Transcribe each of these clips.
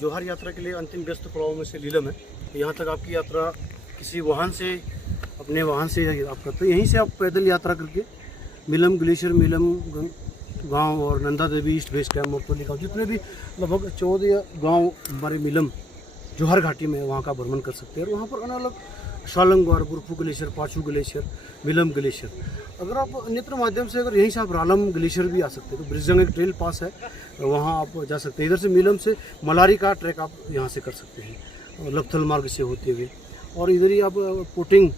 जोहार यात्रा के लिए अंतिम व्यस्त पड़ाव में से लीलम है। यहाँ तक आपकी यात्रा किसी वाहन से, अपने वाहन से आप करते हैं। यहीं से आप पैदल यात्रा करके मीलम ग्लेशियर, मीलम गांव और Nanda Devi east base camp, मोटपल्ली गाँव, जितने भी लगभग 14 गांव हमारे मीलम जोहार घाटी में, वहाँ का भ्रमण कर सकते हैं। और वहाँ पर अलग अलग शालंगवार, गुरफू ग्लेशियर, पाछू ग्लेशियर, मीलम ग्लेशियर। अगर आप अन्यत्र माध्यम से, अगर यहीं से आप रालम ग्लेशियर भी आ सकते हैं तो ब्रिजंग एक ट्रेल पास है, वहाँ आप जा सकते हैं। इधर से मीलम से मलारी का ट्रैक आप यहाँ से कर सकते हैं लपथल मार्ग से होते हुए, और इधर ही आप पोटिंग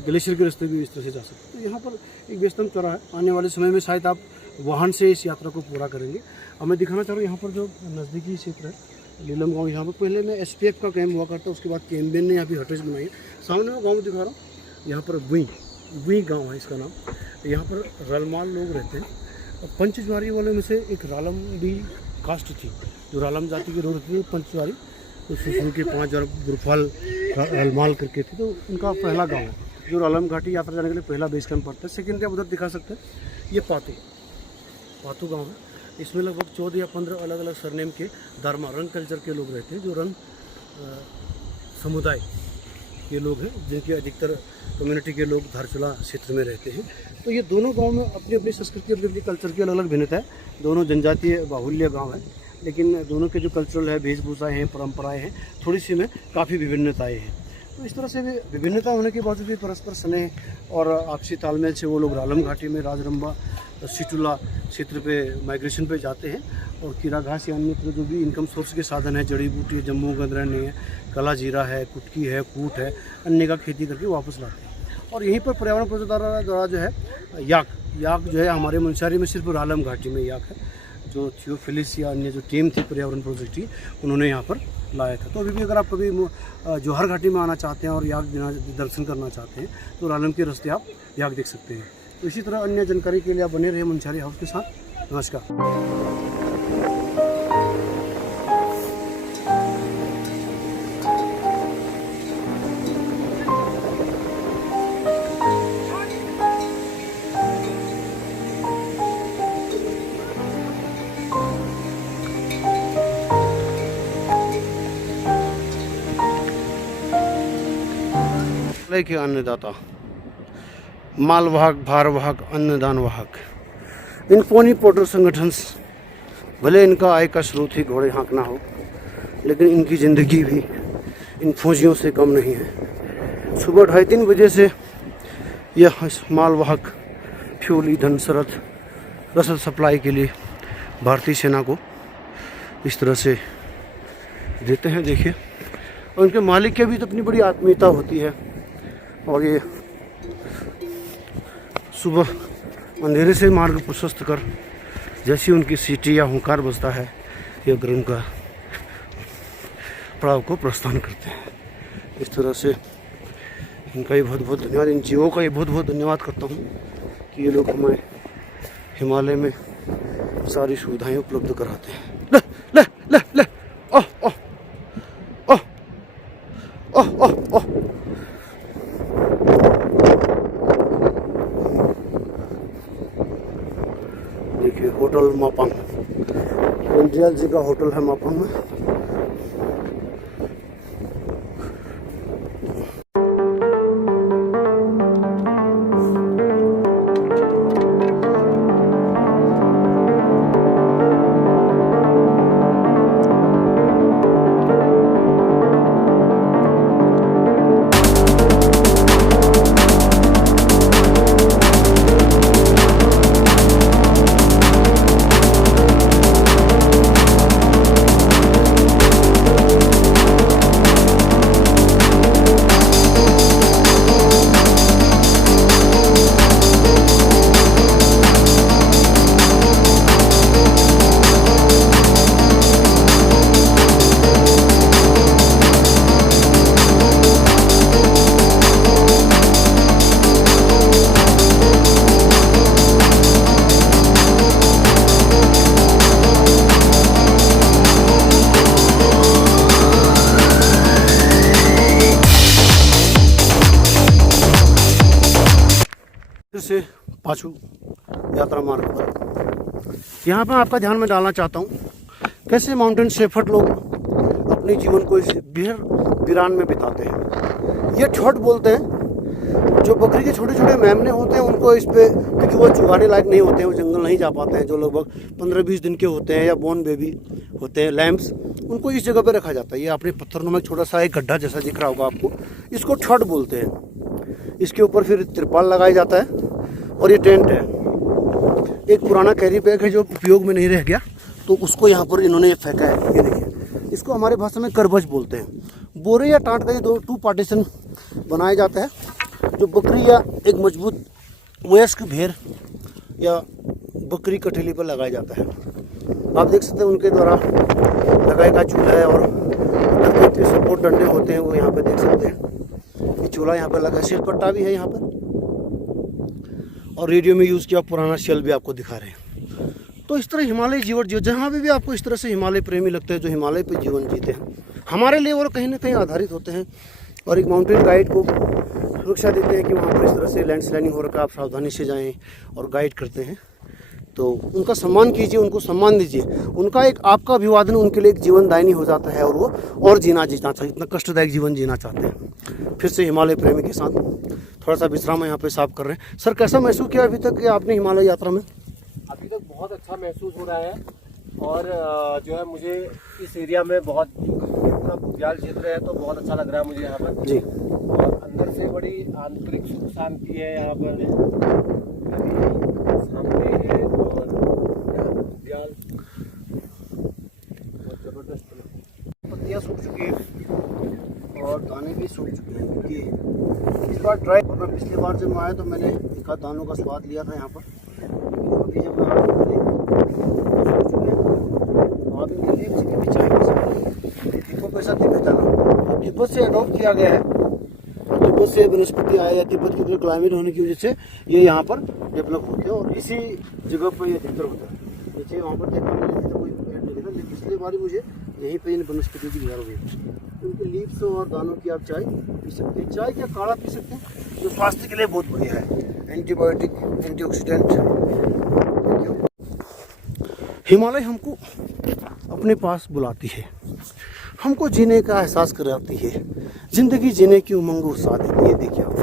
ग्लेशियर के रास्ते भी इस तरह से जा सकते हैं। तो यहाँ पर एक व्यस्तम चौराहा है। आने वाले समय में शायद आप वाहन से इस यात्रा को पूरा करेंगे। अब मैं दिखाना चाह रहा हूँ यहाँ पर जो नज़दीकी क्षेत्र है लीलम गांव। यहाँ पर पहले मैं SPF का कैंप हुआ करता, उसके बाद कैम्बेन ने यहाँ पे हटेज बनाई है। सामने में गाँव दिखा रहा हूँ, यहाँ पर बुई गांव है इसका नाम। यहाँ पर रलमाल लोग रहते हैं। और पंचज्वारी वालों में से एक रालम भी कास्ट थी, जो रालम जाति के लोग रहते थे पंचज्वारी, तो सुसुन के 5 और गुरफाल रलमाल करके थे। तो उनका पहला गाँव है जो रालम घाटी यात्रा जाने के लिए पहला बेस कैंप पड़ता है। सेकेंड आप उधर दिखा सकते हैं, ये पातू गाँव है। इसमें लगभग 14 या 15 अलग अलग सरनेम के धर्मा रंग कल्चर के लोग रहते हैं, जो रंग समुदाय के लोग हैं, जिनके अधिकतर कम्युनिटी के लोग धारचूला क्षेत्र में रहते हैं। तो ये दोनों गांव में अपनी अपनी संस्कृति, अपनी अपनी कल्चर की अलग अलग भिन्नता है। दोनों जनजातीय बाहुल्य गांव है, लेकिन दोनों के जो कल्चरल है, वेशभूषाएँ हैं, परंपराएँ हैं, थोड़ी सी में काफ़ी विभिन्नताएँ हैं। तो इस तरह से विभिन्नता होने के बावजूद भी परस्पर स्नेह और आपसी तालमेल से वो लोग रालम घाटी में राजरंबा सिटुला क्षेत्र पे माइग्रेशन पे जाते हैं। और कीड़ा घास या अन्य जो भी इनकम सोर्स के साधन है, जड़ी बूटी है, जम्मू गंदरनी है, कला जीरा है, कुटकी है, कूट है, अन्य का खेती करके वापस लाते हैं। और यहीं पर पर्यावरण प्रोजेक्ट द्वारा जो है याक जो है, हमारे मुंशियारी में सिर्फ रालम घाटी में याक है, जो थियोफिलिस या अन्य जो टीम थी पर्यावरण प्रोजेक्ट की, उन्होंने यहाँ पर लाया था। तो अभी भी अगर आप कभी जोहार घाटी में आना चाहते हैं और याक दर्शन करना चाहते हैं तो रालम के रास्ते आप याक देख सकते हैं। तो इसी तरह अन्य जानकारी के लिए आप बने रहे मुंशियारी हाउस के साथ। नमस्कार। के अन्नदाता, मालवाहक, भारवाहक, अन्नदान वाहक, इन पोनी पोर्टर संगठन भले इनका आय का स्रोत ही घोड़े हाँकना हो, लेकिन इनकी ज़िंदगी भी इन फौजियों से कम नहीं है। सुबह 2:30 बजे से यह मालवाहक फ्यूल, ईंधन, रसद सप्लाई के लिए भारतीय सेना को इस तरह से देते हैं। देखिए, और उनके मालिक के भी तो अपनी बड़ी आत्मीयता होती है। और ये सुबह अंधेरे से मार्ग प्रशस्त कर जैसी उनकी सीटी या हुंकार बजता है, ये अगर उनका पड़ाव को प्रस्थान करते हैं। इस तरह से इनका ही बहुत बहुत धन्यवाद, इन जीवों का ही बहुत बहुत धन्यवाद करता हूँ कि ये लोग हमें हिमालय में सारी सुविधाएं उपलब्ध कराते हैं। ले ले ले ले ओह ओह ओह ओह ओह ओह देखिए, होटल मापांग, दीनदयाल जी का होटल है मापांग में। से पाछू यात्रा मार्ग पर यहाँ पर आपका ध्यान में डालना चाहता हूँ, कैसे माउंटेन शेफर्ड लोग अपने जीवन को इस बिहार वीरान में बिताते हैं। ये छठ बोलते हैं। जो बकरी के छोटे छोटे मेमने होते हैं उनको इस पे, क्योंकि वो चुगाने लायक नहीं होते हैं, वो जंगल नहीं जा पाते हैं, जो लगभग 15-20 दिन के होते हैं या बोर्न बेबी होते हैं लैम्प्स, उनको इस जगह पे रखा जाता है। ये अपने पत्थरों में छोटा सा एक गड्ढा जैसा दिख रहा होगा आपको, इसको छठ बोलते हैं। इसके ऊपर फिर तिरपाल लगाया जाता है और ये टेंट है। एक पुराना कैरी बैग है जो उपयोग में नहीं रह गया, तो उसको यहाँ पर इन्होंने फेंका है। ये देखिए, इसको हमारे भाषा में करबज बोलते हैं। बोरे या टाट का ये 2 पार्टीशन बनाया जाता है, जो बकरी या एक मजबूत वयस्क भेड़ या बकरी कठेली पर लगाया जाता है। आप देख सकते हैं उनके द्वारा लगाया गया चूल्हा है, और जो सपोर्ट डंडे होते हैं वो यहाँ पे देख सकते हैं। ये चूल्हा यहाँ पर लगा, सिलपट्टा भी है यहाँ पर, और रेडियो में यूज़ किया पुराना शेल भी आपको दिखा रहे हैं। तो इस तरह हिमालय जीवन जो जहाँ भी आपको इस तरह से हिमालय प्रेमी लगते हैं, जो हिमालय पर जीवन जीते हैं, हमारे लिए वो कहीं ना कहीं आधारित होते हैं, और एक माउंटेन गाइड को सुरक्षा देते हैं कि वहाँ पर इस तरह से लैंडस्लाइडिंग हो रखा है, आप सावधानी से जाएं, और गाइड करते हैं। तो उनका सम्मान कीजिए, उनको सम्मान दीजिए। उनका एक आपका अभिवादन उनके लिए एक जीवनदायिनी हो जाता है, और वो और जीना चाहते, इतना कष्टदायक जीवन जीना चाहते हैं। फिर से हिमालय प्रेमी के साथ थोड़ा सा विश्राम यहाँ पे साफ कर रहे हैं। सर, कैसा महसूस किया अभी तक आपने हिमालय यात्रा में? अभी तक बहुत अच्छा महसूस हो रहा है, और जो है मुझे इस एरिया में बहुत पूरा बुग्याल क्षेत्र है, तो बहुत अच्छा लग रहा है मुझे यहाँ पर जी। और अंदर से बड़ी आंतरिक सुख शांति है यहाँ पर। सामने है और यहाँ बुग्याल बहुत जबरदस्त है। पत्तियाँ सूख चुकी हैं और दाने भी सूख चुके हैं, क्योंकि इस बार ड्राई, और मैं पिछली बार जब आया तो मैंने एक आध दानों का स्वाद लिया था यहाँ पर, अभी जब मैं सूख चुके हैं। और अभी लीव्स की भी चाहिए, तिब्बत को ऐसा दिक्कत जाना, अब तिब्बत से अडॉप्ट किया गया है, और तिब्बत से वनस्पति आया है। तिब्बत की तरह क्लाइमेट होने की वजह से ये यहाँ पर डेवलप होते हैं, और इसी जगह पर ये अधिकतर होता है। नीचे वहाँ पर देखने मिले थे तो कोई पेड़ नहीं दिखा, लेकिन पिछली बार मुझे यहीं पर इन वनस्पतियों की निगाह हुई। उनके लीव्स और दानों की आप चाय पी सकते हैं, चाय या काढ़ा पी सकते हैं, जो स्वास्थ्य के लिए बहुत बढ़िया है, एंटीबायोटिक, एंटीऑक्सीडेंट। हिमालय हमको अपने पास बुलाती है, हमको जीने का एहसास कराती है, ज़िंदगी जीने की उमंग उत्साह देती है। देखिए आप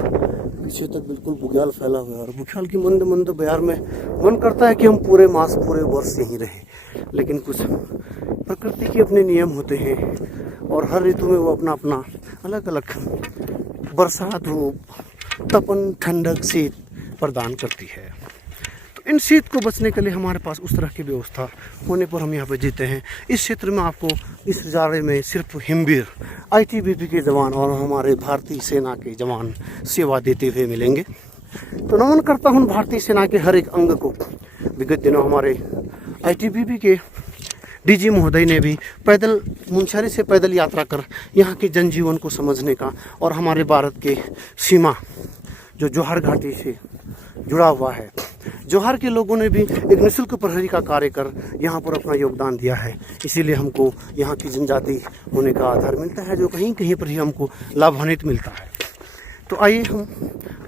पीछे तक बिल्कुल बुग्याल फैला हुआ है, और बुग्याल की मंद मंद बयार में मन करता है कि हम पूरे मास पूरे वर्ष यहीं रहें, लेकिन कुछ प्रकृति के अपने नियम होते हैं, और हर ऋतु में वो अपना अपना अलग अलग बरसात, धूप, तपन, ठंडक, शीत प्रदान करती है। तो इन शीत को बचने के लिए हमारे पास उस तरह की व्यवस्था होने पर हम यहाँ पर जीते हैं। इस क्षेत्र में आपको इस जाड़े में सिर्फ हिमवीर, ITBP के जवान और हमारे भारतीय सेना के जवान सेवा देते हुए मिलेंगे। तो नमन करता हूँ भारतीय सेना के हर एक अंग को। विगत दिनों हमारे ITBP के DG महोदय ने भी पैदल मुनस्यारी से पैदल यात्रा कर यहाँ के जनजीवन को समझने का, और हमारे भारत के सीमा जो जौहर घाटी से जुड़ा हुआ है, जौहर के लोगों ने भी एक निःशुल्क प्रहरी का कार्य कर यहाँ पर अपना योगदान दिया है। इसीलिए हमको यहाँ की जनजाति होने का आधार मिलता है, जो कहीं कहीं पर ही हमको लाभान्वित मिलता है। तो आइए हम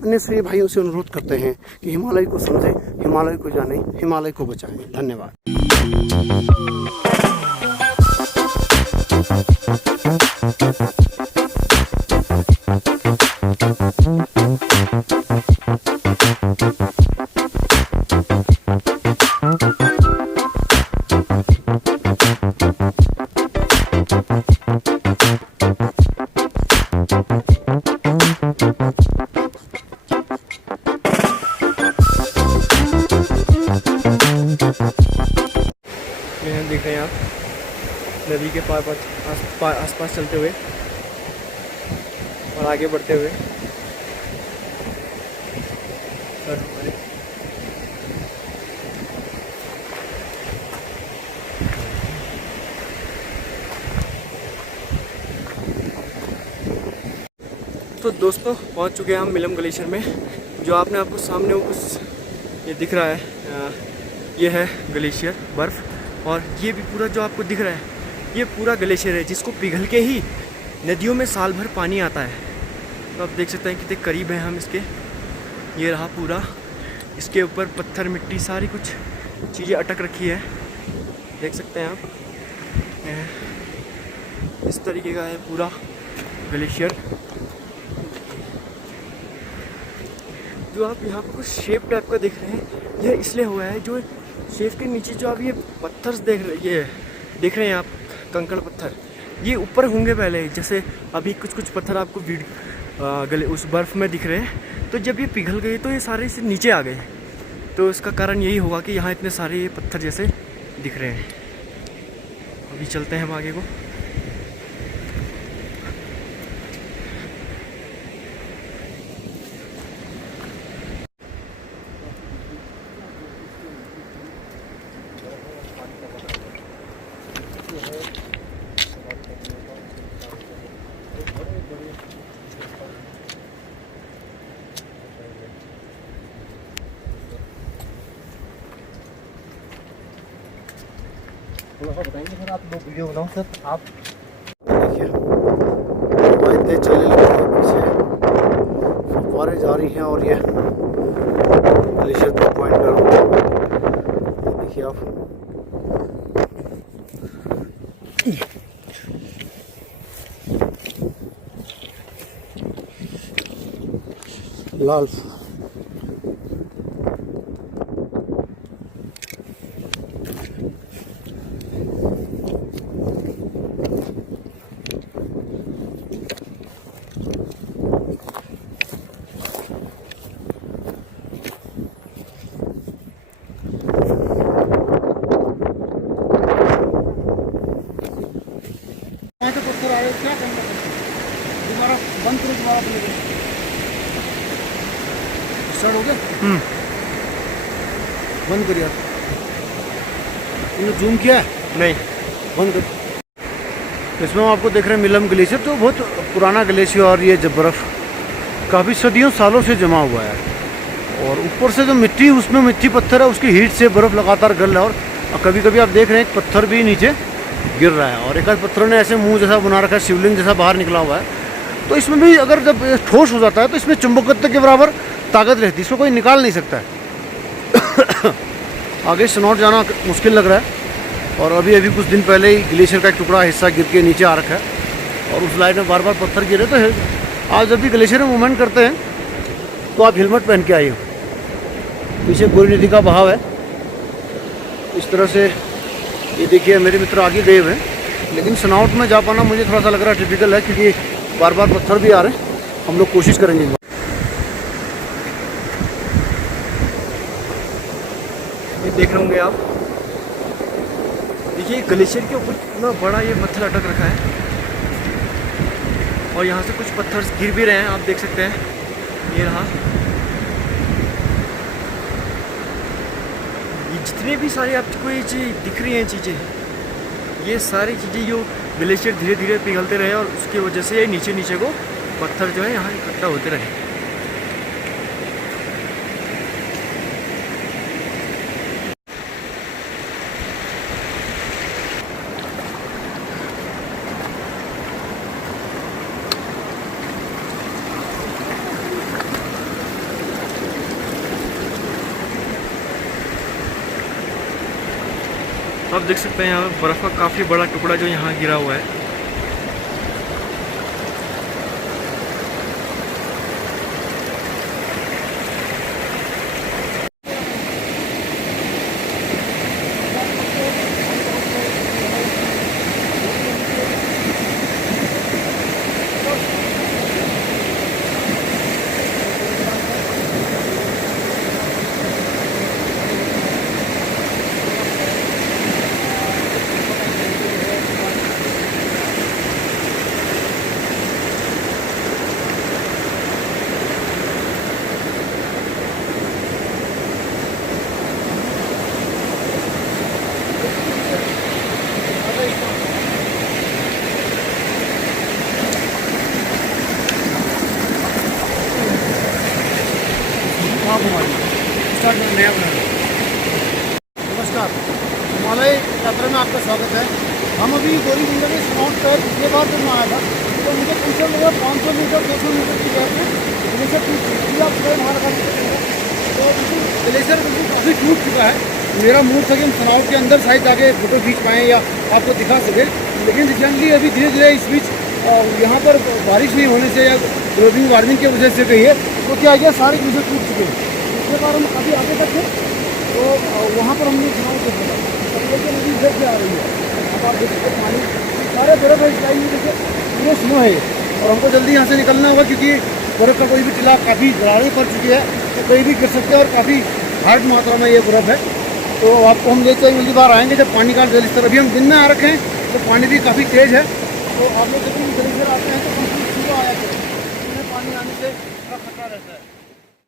अन्य सभी भाइयों से अनुरोध करते हैं कि हिमालय को समझें, हिमालय को जानें, हिमालय को बचाएं। धन्यवाद। देख रहे हैं आप नदी के आसपास चलते हुए और आगे बढ़ते हुए। तो दोस्तों पहुंच चुके हैं हम मिलम ग्लेशियर में। जो आपने आपको सामने कुछ ये दिख रहा है, ये है ग्लेशियर बर्फ़, और ये भी पूरा जो आपको दिख रहा है ये पूरा ग्लेशियर है, जिसको पिघल के ही नदियों में साल भर पानी आता है। तो आप देख सकते हैं कितने करीब हैं हम इसके। ये रहा पूरा, इसके ऊपर पत्थर मिट्टी सारी कुछ चीज़ें अटक रखी है, देख सकते हैं आप। इस तरीके का है पूरा ग्लेशियर। जो आप यहाँ पर कुछ शेप टाइप का देख रहे हैं, यह इसलिए हुआ है जो शेप के नीचे जो आप ये पत्थर देख रहे हैं आप, कंकड़ पत्थर, ये ऊपर होंगे पहले। जैसे अभी कुछ कुछ पत्थर आपको गले उस बर्फ़ में दिख रहे हैं, तो जब ये पिघल गए तो ये सारे से नीचे आ गए। तो इसका कारण यही होगा कि यहाँ इतने सारे ये पत्थर जैसे दिख रहे हैं। अभी चलते हैं हम आगे को। थोड़ा सा बताएंगे सर, आप लोग वीडियो बनाओ सर आप। देखिए हवाएं तेज चलने लगी हैं, पीछे फव्वारें जा रही हैं और ये ग्लेशियर पे पॉइंट कर रहा हूँ। देखिए आप, लाल पत्थर आए, क्या करना दोबारा बंद करो, दोबारा स्टार्ट हो गया। बंद करिए आप। जूम किया है? नहीं, बंद कर। इसमें हम आपको देख रहे हैं मिलम ग्लेशियर, तो बहुत पुराना ग्लेशियर और ये जब बर्फ़ काफ़ी सदियों सालों से जमा हुआ है। और ऊपर से जो मिट्टी, उसमें मिट्टी पत्थर है, उसकी हीट से बर्फ़ लगातार गल रहा है। और कभी कभी आप देख रहे हैं एक पत्थर भी नीचे गिर रहा है, और एक आध पत्थरों ने ऐसे मुंह जैसा बना रखा है, शिवलिंग जैसा बाहर निकला हुआ है। तो इसमें भी अगर जब ठोस हो जाता है तो इसमें चुंबकत्व के बराबर ताकत रहती है, इसको कोई निकाल नहीं सकता है। आगे स्नॉट जाना मुश्किल लग रहा है। और अभी कुछ दिन पहले ही ग्लेशियर का एक टुकड़ा हिस्सा गिर के नीचे आ रखा है, और उस लाइन में बार बार पत्थर गिरे। तो आज जब भी ग्लेशियर में मूवमेंट करते हैं तो आप हेलमेट पहन के आइए। पीछे गोरी नदी का बहाव है इस तरह से। ये देखिए मेरे मित्र आगे गए हुए हैं, लेकिन स्नॉट में जा पाना मुझे थोड़ा सा लग रहा है टिपिकल है, क्योंकि बार बार पत्थर भी आ रहे हैं। हम लोग कोशिश करेंगे। ये देख रहे होंगे आप, देखिए ग्लेशियर के ऊपर कितना बड़ा ये पत्थर अटक रखा है, और यहाँ से कुछ पत्थर गिर भी रहे हैं, आप देख सकते हैं। ये रहा, ये जितने भी सारे आपको ये चीज़ दिख रही हैं चीज़ें, ये सारी चीज़ें जो ग्लेशियर धीरे धीरे पिघलते रहे, और उसकी वजह से ये नीचे नीचे को पत्थर जो है यहाँ इकट्ठा होते रहे। आप देख सकते हैं यहाँ बर्फ़ का काफ़ी बड़ा टुकड़ा जो यहाँ गिरा हुआ है। नमस्कार, हिमालय यात्रा में आपका स्वागत है। हम अभी गोरी गंगा के स्नॉट पर पिछले बार जब मैं आया था तो मुझे कम से कम 500 मीटर 200 मीटर की गैप में ग्लेशियर टूट चुकी है। आप वहाँ रखा सकते हैं, तो ग्लेशियर बिल्कुल काफ़ी टूट चुका है। मेरा मूड था कि हम तनाव के अंदर शायद जाके फ़ोटो खींच पाएँ या आपको दिखा सकें, लेकिन रिसेंटली अभी धीरे धीरे इस बीच यहाँ पर बारिश नहीं होने से या ग्लोबल वार्मिंग की वजह से कहिए तो क्या गया सारे चीज़ें टूट चुके हैं। इसके बार हम काफ़ी आगे तक थे तो वहाँ पर हमने चुनाव देखा था, लेकिन नदी इधर से आ रही है। अब आप देखिए पानी सारे बर्फ है, इस टाइम में देखिए पूरे स्नो है और हमको जल्दी यहाँ से निकलना होगा क्योंकि बर्फ़ का कोई भी टीला काफ़ी दरारें पड़ चुकी है तो कहीं भी गिर सकते हैं और काफ़ी हार्ड मात्रा में ये बर्फ़ है। तो आपको हम लेते हैं अगली बार आएंगे जब पानी का जल स्तर, अभी हम दिन में आ रखे हैं तो पानी भी काफ़ी तेज़ है। तो आप लोग जब भी ग्लेशियर आते हैं तो कंप्लीट सुबह आया करें, पानी आने से थोड़ा खतरा रहता है।